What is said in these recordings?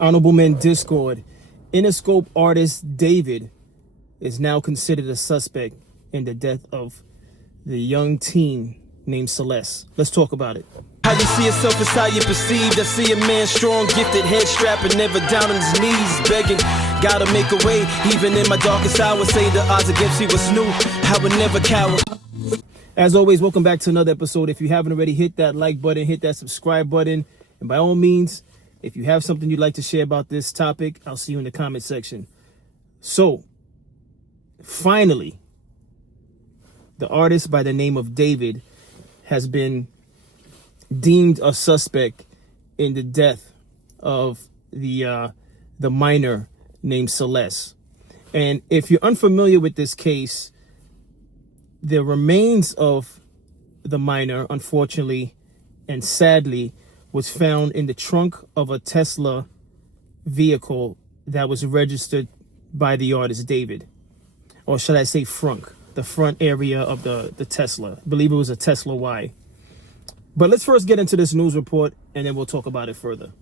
Honorable Men Discord. Interscope artist David is now considered a suspect in the death of the young teen named Celeste. Let's talk about it. How you see yourself is how you perceived. I see a man strong, gifted, head strapping, never down on his knees, begging. Gotta make a way, even in my darkest hour. Say the odds against me was new. I would never cower. As always, welcome back to another episode. If you haven't already, hit that like button, hit that subscribe button, and by all means, if you have something you'd like to share about this topic, I'll see you in the comment section. So, finally, the artist by the name of David has been deemed a suspect in the death of the minor named Celeste. And if you're unfamiliar with this case, the remains of the minor, unfortunately and sadly, was found in the trunk of a Tesla vehicle that was registered by the artist David. Or should I say frunk, the front area of the Tesla. I believe it was a Tesla Y. But let's first get into this news report and then we'll talk about it further.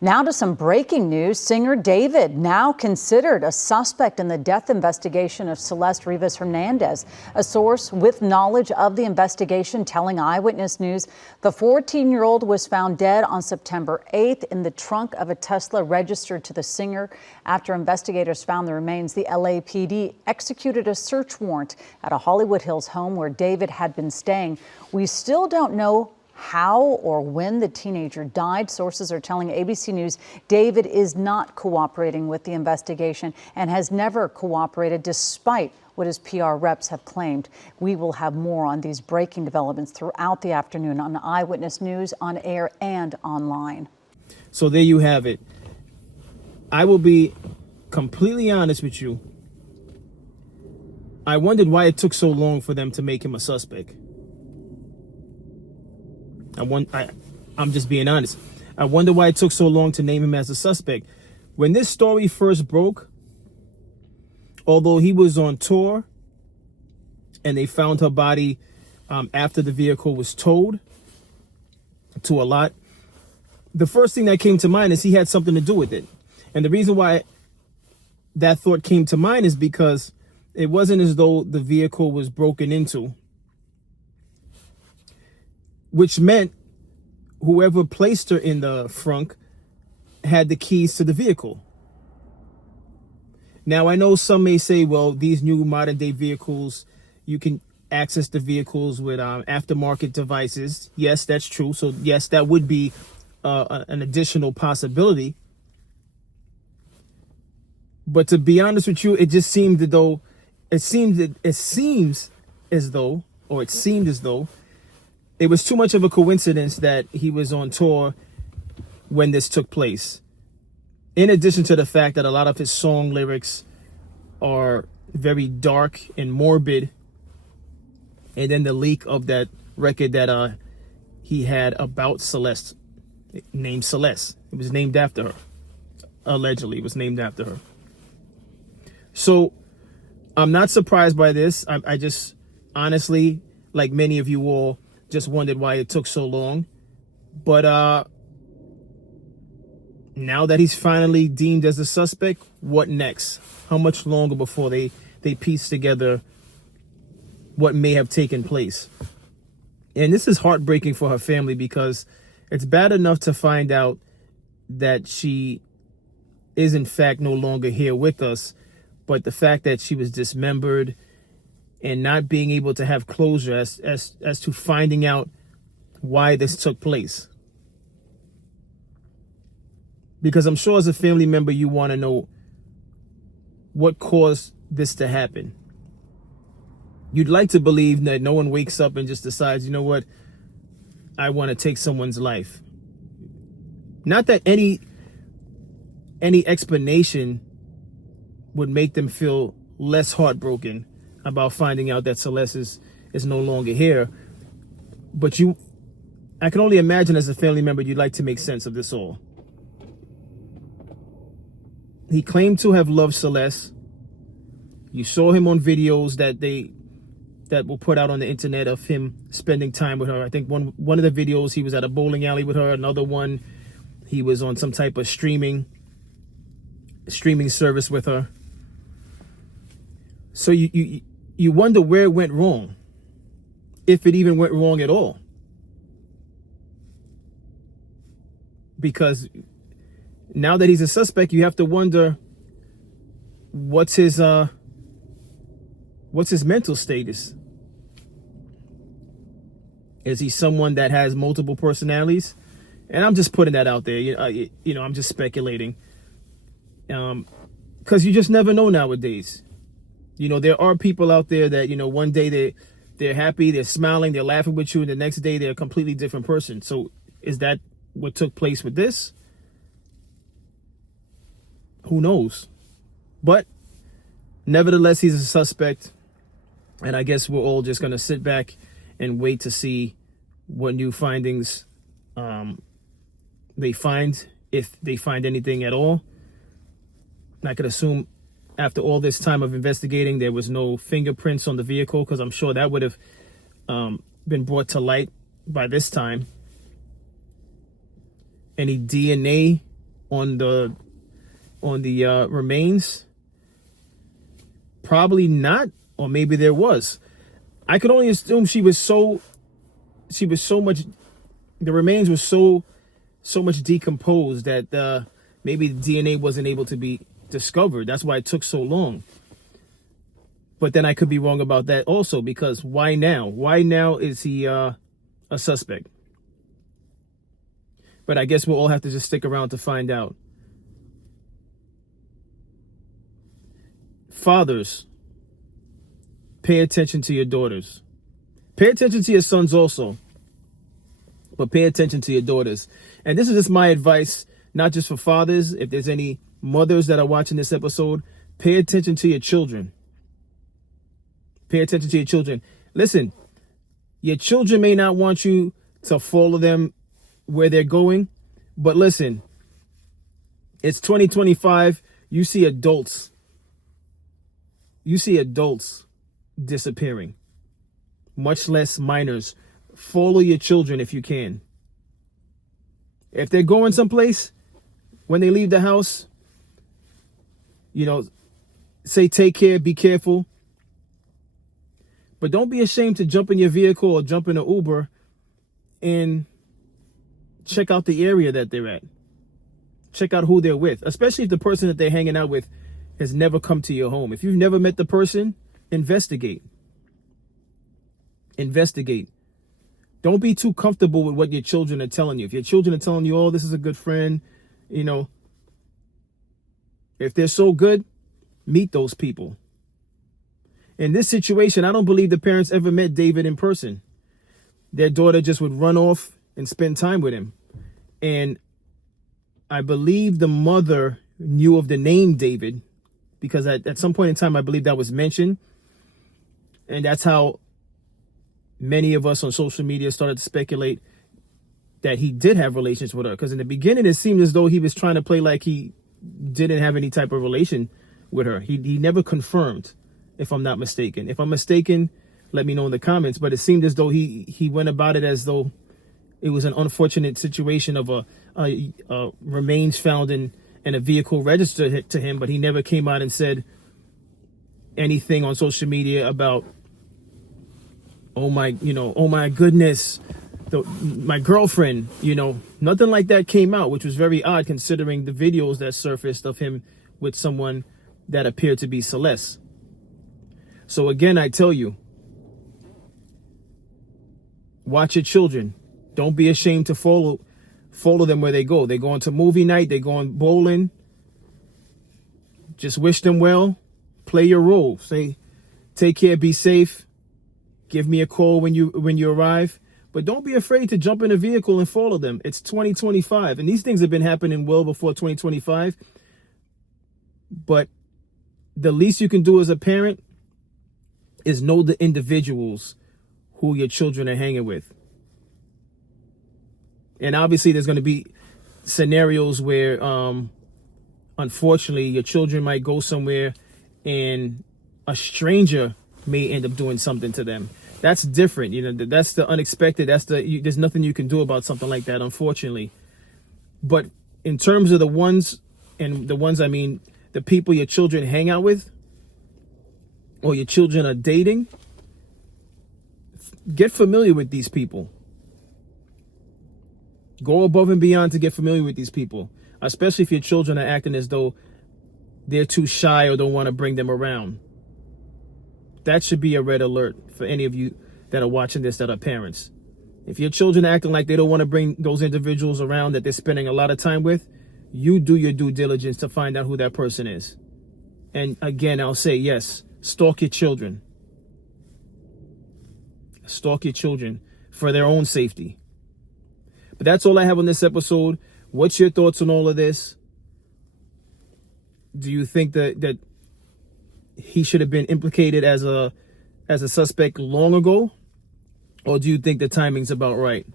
Now to some breaking news. Singer David now considered a suspect in the death investigation of Celeste Rivas Hernandez. A source with knowledge of the investigation telling Eyewitness News the 14-year-old was found dead on September 8th in the trunk of a Tesla registered to the singer. After investigators found the remains, the LAPD executed a search warrant at a Hollywood Hills home where David had been staying. We still don't know how or when the teenager died. Sources are telling ABC News David is not cooperating with the investigation and has never cooperated despite what his PR reps have claimed. We will have more on these breaking developments throughout the afternoon on Eyewitness News, on air and online. So there you have it. I will be completely honest with you. I wondered why it took so long for them to make him a suspect. I'm just being honest. I wonder why it took so long to name him as a suspect. When this story first broke, although he was on tour and they found her body after the vehicle was towed to a lot, the first thing that came to mind is he had something to do with it. And the reason why that thought came to mind is because it wasn't as though the vehicle was broken into, which meant whoever placed her in the frunk had the keys to the vehicle. Now, I know some may say, well, these new modern day vehicles, you can access the vehicles with aftermarket devices. Yes, that's true. So yes, that would be an additional possibility. But to be honest with you, it just seemed as though it was too much of a coincidence that he was on tour when this took place. In addition to the fact that a lot of his song lyrics are very dark and morbid. And then the leak of that record that he had about Celeste, named Celeste. It was named after her. Allegedly, it was named after her. So I'm not surprised by this. I just honestly, like many of you all, just wondered why it took so long. But now that he's finally deemed as a suspect, what next? How much longer before they piece together what may have taken place? And this is heartbreaking for her family because it's bad enough to find out that she is in fact no longer here with us, but the fact that she was dismembered and not being able to have closure as to finding out why this took place. Because I'm sure as a family member, you want to know what caused this to happen. You'd like to believe that no one wakes up and just decides, you know what, I want to take someone's life. Not that any explanation would make them feel less heartbroken about finding out that Celeste is no longer here. But I can only imagine as a family member, you'd like to make sense of this all. He claimed to have loved Celeste. You saw him on videos that were put out on the internet of him spending time with her. I think one of the videos, he was at a bowling alley with her. Another one, he was on some type of streaming streaming service with her. So you wonder where it went wrong, if it even went wrong at all. Because now that he's a suspect, you have to wonder what's his mental status. Is he someone that has multiple personalities? And I'm just putting that out there. I'm just speculating. Because you just never know nowadays. There are people out there that, one day they're happy, they're smiling, they're laughing with you, and the next day they're a completely different person. So is that what took place with this? Who knows? But nevertheless, he's a suspect. And I guess we're all just going to sit back and wait to see what new findings they find, if they find anything at all. I could assume after all this time of investigating, there was no fingerprints on the vehicle, because I'm sure that would have been brought to light by this time. Any DNA on the remains? Probably not, or maybe there was. I could only assume she was so much, the remains were so much decomposed that maybe the DNA wasn't able to be discovered. That's why it took so long. But then I could be wrong about that also, because why now? Why now is he a suspect? But I guess we'll all have to just stick around to find out. Fathers, pay attention to your daughters. Pay attention to your sons also, but pay attention to your daughters. And this is just my advice, not just for fathers. If there's any mothers that are watching this episode, pay attention to your children. Pay attention to your children. Listen, your children may not want you to follow them where they're going, but listen, it's 2025. You see adults disappearing, much less minors. Follow your children if you can. If they're going someplace, when they leave the house, say take care, be careful. But don't be ashamed to jump in your vehicle or jump in an Uber and check out the area that they're at. Check out who they're with, especially if the person that they're hanging out with has never come to your home. If you've never met the person, investigate. Investigate. Don't be too comfortable with what your children are telling you. If your children are telling you, oh, this is a good friend, if they're so good, meet those people. In this situation, I don't believe the parents ever met David in person. Their daughter just would run off and spend time with him. And I believe the mother knew of the name David, because at some point in time, I believe that was mentioned. And that's how many of us on social media started to speculate that he did have relations with her. Because in the beginning, it seemed as though he was trying to play like he didn't have any type of relation with her. He never confirmed, if I'm not mistaken. If I'm mistaken, let me know in the comments. But it seemed as though he went about it as though it was an unfortunate situation of a remains found in a vehicle registered to him, but he never came out and said anything on social media about, oh my goodness, my girlfriend, nothing like that came out, which was very odd considering the videos that surfaced of him with someone that appeared to be Celeste. So again, I tell you, watch your children. Don't be ashamed to follow them where they go. They go into movie night, they go on bowling. Just wish them well. Play your role. Say, take care, be safe. Give me a call when you arrive. But don't be afraid to jump in a vehicle and follow them. It's 2025, and these things have been happening well before 2025. But the least you can do as a parent is know the individuals who your children are hanging with. And obviously there's going to be scenarios where, unfortunately, your children might go somewhere and a stranger may end up doing something to them. That's different. That's the unexpected. There's nothing you can do about something like that, unfortunately. But in terms of the ones and the ones I mean, the people your children hang out with or your children are dating, get familiar with these people. Go above and beyond to get familiar with these people, especially if your children are acting as though they're too shy or don't want to bring them around. That should be a red alert for any of you that are watching this that are parents. If your children are acting like they don't want to bring those individuals around that they're spending a lot of time with, you do your due diligence to find out who that person is. And again, I'll say, yes, stalk your children. Stalk your children for their own safety. But that's all I have on this episode. What's your thoughts on all of this? Do you think that he should have been implicated as a suspect long ago? Or do you think the timing's about right?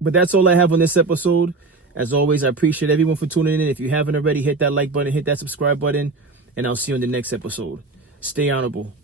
But that's all I have on this episode. As always, I appreciate everyone for tuning in. If you haven't already, hit that like button, hit that subscribe button, and I'll see you on the next episode. Stay honorable.